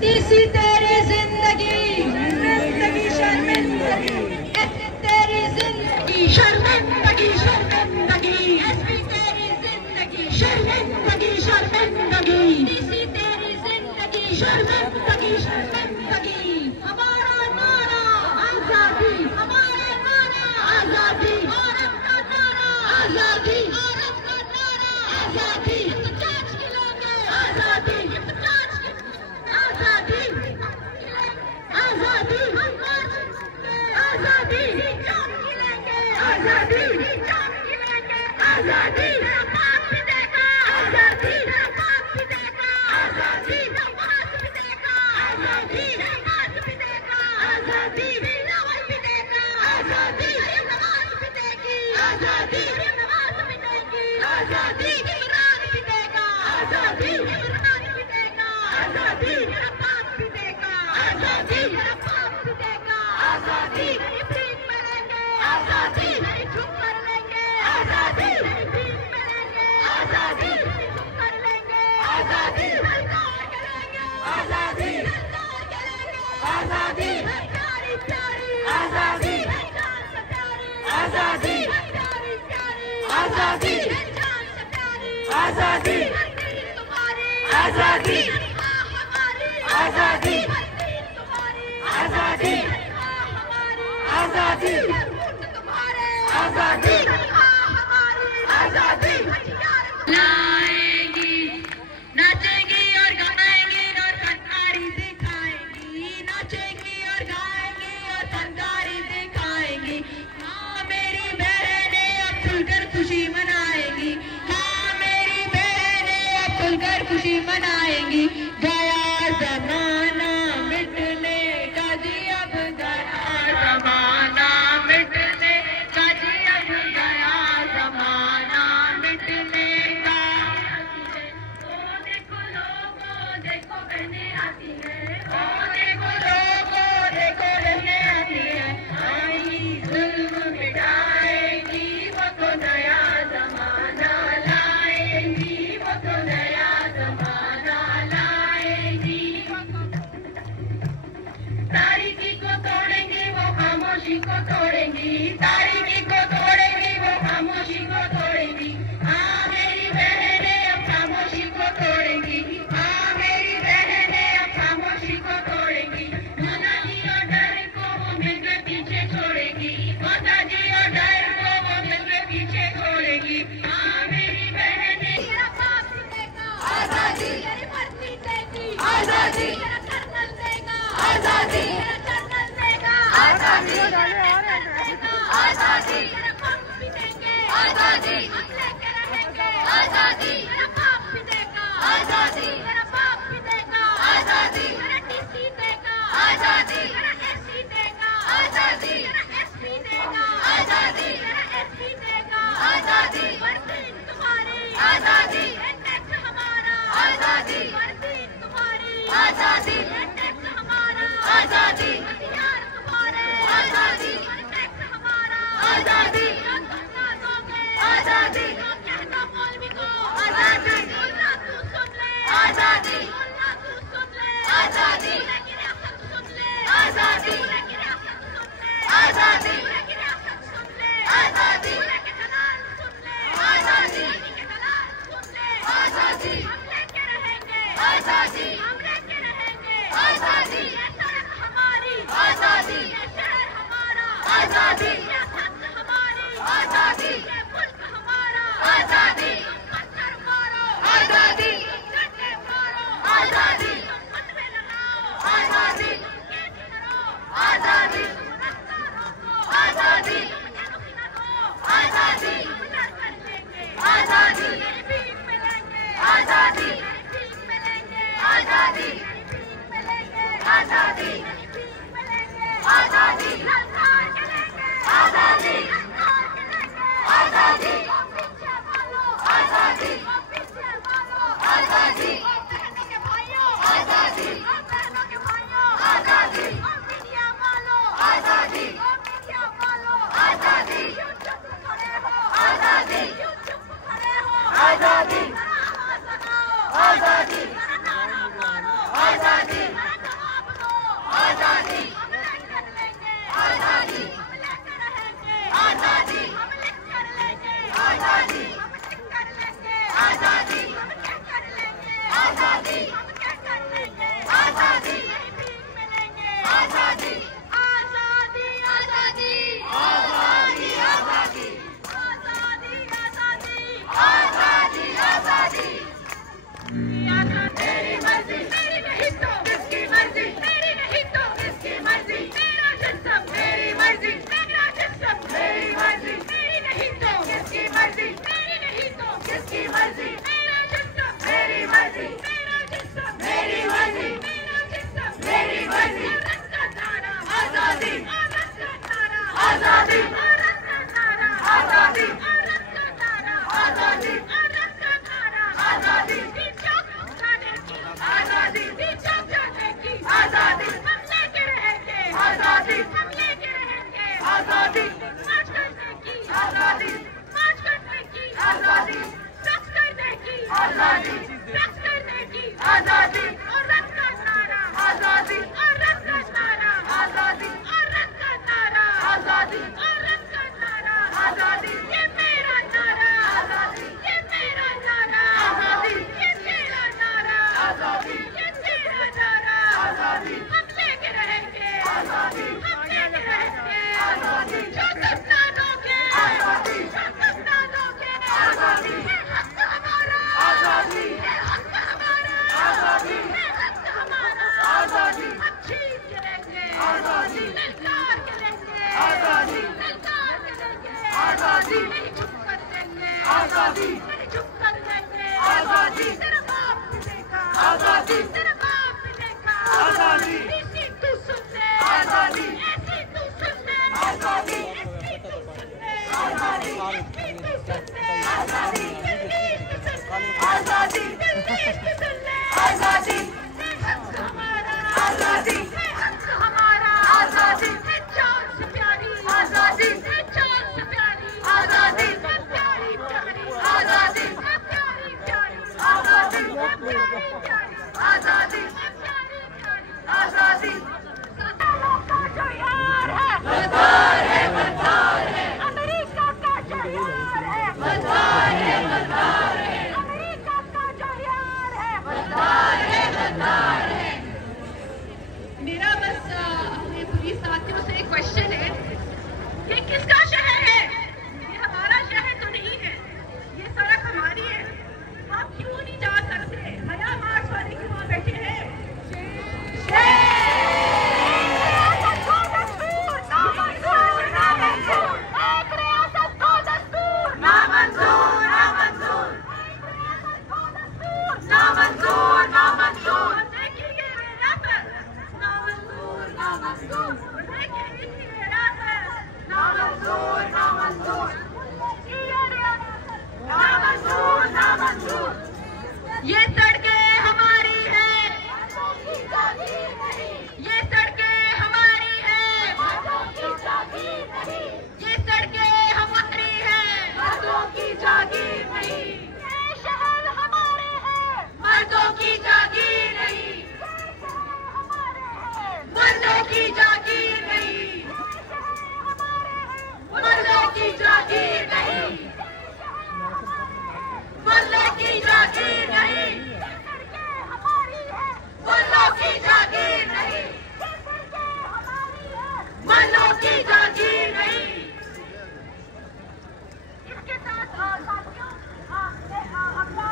तीसी तेरी जिंदगी शर्मिंदगी, तेरी जिंदगी शर्मिंदगी शर्मिंदगी, ऐसी तेरी जिंदगी शर्मिंदगी शर्मिंदगी, तीसी तेरी जिंदगी शर्मिंदगी शर्मिंदगी। हमारा नारा आजादी, हमारा नारा आजादी, औरत का नारा आजादी, औरत का नारा आजादी, इंतजार खिलाएंगे आजादी, इंतजार आजादी, आजादी, आजादी, जान खिलाएंगे आजादी, जान खिलाएंगे आजादी, बाप भी देगा आजादी, बाप भी देगा आजादी, बाप भी देगा आजादी, बाप भी देगा आजादी, नवाज भी देगा आजादी, नवाज भी देगी आजादी, नवाज भी देगी आजादी, इमरान भी देगा आजादी, इमरान भी देगा आजादी, मेरा बाप भी देगा आजादी, मेरा बाप भी देगा आजादी, मेरी भीख में लेंगे आजादी, मेरी झुक कर लेंगे आजादी, मेरी भीख में लेंगे आजादी, मेरी झुक कर लेंगे आजादी, सरकार करेंगे आजादी, सरकार करेंगे आजादी, प्यारी प्यारी आजादी, जान से प्यारी आजादी, प्यारी प्यारी आजादी, जान से प्यारी आजादी, तुम्हारी आजादी, आजादी, आजादी, आजादी, तुम्हारे आजादी, आजादी, लाएंगी, नाचेंगी और गाएंगी और फनकारी दिखाएंगी, नाचेंगी और गाएंगी और फनकारी दिखाएंगी। हाँ मेरी बहनें अब खुलकर खुशी मनाएंगी, हाँ मेरी बहनें अब खुलकर खुशी मनाएंगी। गया जमाना मिटने का जी, अब गया जमाना मिटने का जी, अब गया जमाना मिटने का। ओ देखो लोगो देखो बहने आती है, ओ देखो लोगो देखो बहने आती है, आएगी जुल्म मिटाएगी वो तो नया जमाना लाएगी, वो तो नया जमाना लाएगी। तारीकी को तोड़ेंगी वो खामोशी को तोड़ेंगी, तारीकी को तोड़ेंगी वो खामोशी को तोड़ेंगी। हाँ मेरी बहनें अब खामोशी को तोड़ेंगी, हाँ मेरी बहनें अब खामोशी को तोड़ेंगी। मोदी और डर को वो मिलकर पीछे छोड़ेगी, मोदी और डर को वो मिलकर पीछे छोड़ेगी। हाँ मेरी बहनें आजादी, मेरी मर्जी देगी आजादी, मेरा कर्नल देगा आजादी, मेरा कर्नल देगा आजादी, आजादी, मेरा बाप भी देंगे आजादी, हम लेके रहेंगे आजादी, मेरा बाप भी देगा आजादी, मेरा बाप भी देगा आजादी, मेरा डीसी देगा आजादी, मेरा एससी देगा आजादी, मेरा एसपी देगा आजादी, मेरा एसपी देगा आजादी, वर्दी तुम्हारी आजादी, टैक्स हमारा आजादी, वर्दी तुम्हारी आजादी, टैक्स हमारा आजादी, हथियार तुम्हारे आजादी। चुप कर जाएंगे आजादी, तेरा बाप मिलेगा आजादी, तेरा बाप मिलेगा आजादी, इसी तू सुन ले आजादी, ऐसी तू सुन ले आजादी, ऐसी तू सुन ले आजादी, ऐसी तू सुन ले आजादी, आजादी, आजादी, हक हमारा आजादी, हक हमारा आजादी, चार से प्यारी आजादी, चार से प्यारी आजादी, प्यारी प्यारी आजादी, प्यारी प्यारी आजादी, प्यारी प्यारी आजादी, प्यारी प्यारी आजादी। सतालों का जो यार है मज़दार है, मज़दार है, अमेरिका का जो यार है मज़दार है, मज़दार है, अमेरिका का जो यार है मज़दार है, मज़दार है। मेरा बस अपने पुलिस साथियों से एक क्वेश्चन है, ये किसका शहर है? ये हमारा शहर तो नहीं है, ये सड़क हमारी है, आप क्यों नहीं जा सकते? हया मार्च वाले क्यों वहाँ बैठे हैं? ये सड़कें हमारी है, ये सड़कें हमारी है, ये सड़कें हमारी है, मर्दों की जागीर नहीं, ये शहर हमारे हैं, मर्दों की जागीर नहीं, मर्दों की जागीर नहीं, मर्दों की जागीर नहीं, मर्दों की जागीर नहीं, मर्दों की जागीर नहीं, मर्दों की जागीर नहीं। इसके साथ साथियों अपना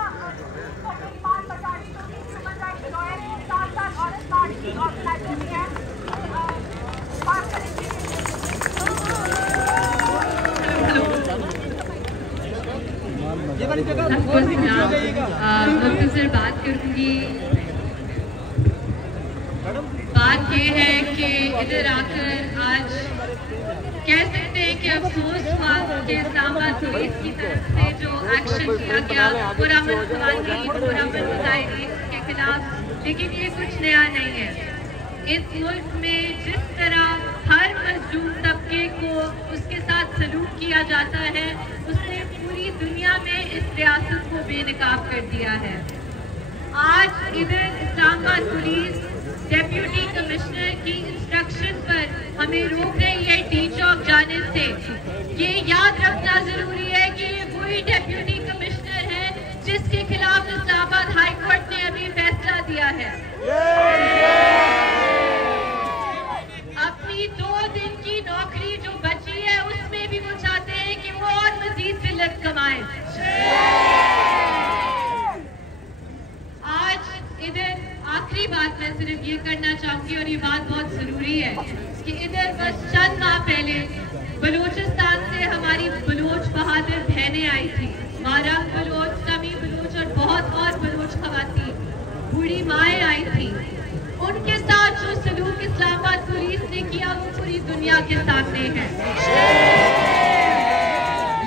मेरी बात बतानी होगी, ह्यूमन राइट्स लॉयर के साथ साथ ऑरेंज पार्टी की ऑर्गेनाइजर भी है, बात करेंगे। मुख्तसर बात करूँगी। बात ये है कि इधर आकर आज कह सकते हैं कि अफसोस हुआ कि इस्लामाबाद पुलिस की तरफ से जो एक्शन किया गया पुरअमन खवातीन पुरअमन मुजाहिदीन के खिलाफ, लेकिन ये कुछ नया नहीं है। इस मुल्क में जिस तरह हर मजलूम तबके को उसके साथ सलूक किया जाता है, उसने पूरी दुनिया में इस रियासत को बेनकाब कर दिया है। आज इधर इस्लामाबाद पुलिस डेप्यूटी कमिश्नर की इंस्ट्रक्शन पर हमें रोक रही है टी चौक जाने से। ये याद रखना जरूरी है कि ये वही डेप्यूटी कमिश्नर है जिसके खिलाफ इस्लामाबाद हाई कोर्ट ने अभी फैसला दिया है। अपनी 2 दिन की नौकरी जो बची है उसमें भी वो चाहते हैं कि वो और मजीद जिल्लत कमाएं। आज इधर आखिरी बात मैं सिर्फ ये करना चाहूंगी और ये बात बहुत जरूरी है कि इधर बस चंद माह पहले बलूचिस्तान से हमारी बलूच बहादुर बहनें आई थी, मारंग बलूच, समी बलूच और बहुत और बलूच खवातीन, बूढ़ी माएँ आई थी। उनके साथ जो सलूक इस्लामाबाद पुलिस ने किया वो पूरी दुनिया के सामने है।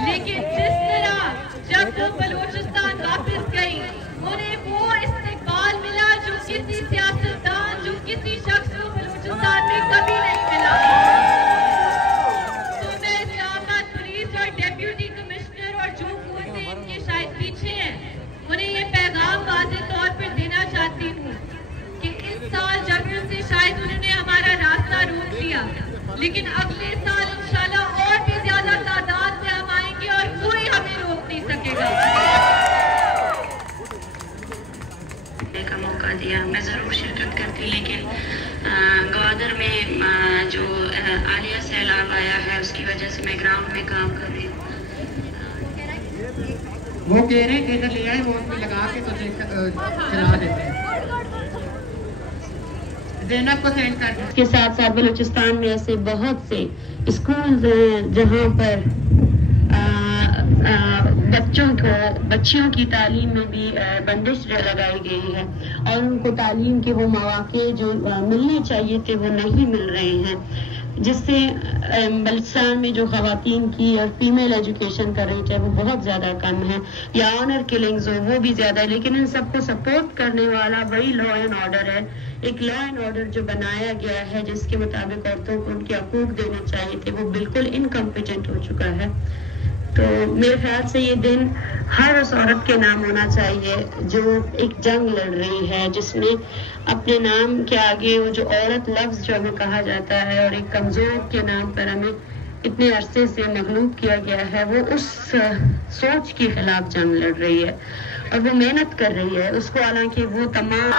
लेकिन जिस तरह जब वो बलूचिस्तान वापस गई, उन्हें वो इस्तेमाल मिला जो किसी सियासतदान, जो किसी शख्स को बलूचिस्तान में कभी नहीं मिला। तो मैं इस्लामाबाद पुलिस और डेप्यूटी कमिश्नर और जो कुव्वतें इनके शायद पीछे हैं, उन्हें ये पैगाम वाज़ेह तौर पर देना चाहती हूँ कि इस साल जबरन से शायद उन्होंने हमारा रास्ता रोक दिया, लेकिन अगले साल इंशाल्लाह और भी ज्यादा तादाद में हम आएंगे और कोई हमें रोक नहीं सकेगा। का मौका दिया, मैं ज़रूर शिरकत करती, लेकिन ग्वादर में जो आलिया सैलाब आया है उसकी वजह से मैं ग्राउंड में काम कर रही हूँ। वो कह रहे हैं कि इधर ले आए, वो उनमें लगा के तो चला देते हैं। ज़ैनब को सेंड कर दें। इसके साथ साथ बलूचिस्तान में ऐसे बहुत से स्कूल हैं जहाँ पर बच्चियों की तालीम में भी बंदिश लगाई गई है और उनको तालीम के वो मौके जो मिलने चाहिए थे वो नहीं मिल रहे हैं, जिससे बलूचिस्तान में जो ख़वातीन की और फीमेल एजुकेशन का रेट है वो बहुत ज़्यादा कम है, या ऑनर किलिंग्स हो वो भी ज़्यादा है। लेकिन इन सबको सपोर्ट करने वाला वही लॉ एंड ऑर्डर है, एक लॉ एंड ऑर्डर जो बनाया गया है जिसके मुताबिक औरतों को उनके हकूक देने चाहिए थे वो बिल्कुल इनकम्पिटेंट हो चुका है। तो मेरे ख्याल से ये दिन हर उस औरत के नाम होना चाहिए जो एक जंग लड़ रही है, जिसमें अपने नाम के आगे वो जो औरत लफ्ज़ जो हमें कहा जाता है और एक कमज़ोर के नाम पर हमें इतने अरसे से मगलूब किया गया है, वो उस सोच के खिलाफ जंग लड़ रही है और वो मेहनत कर रही है उसको, हालांकि वो तमाम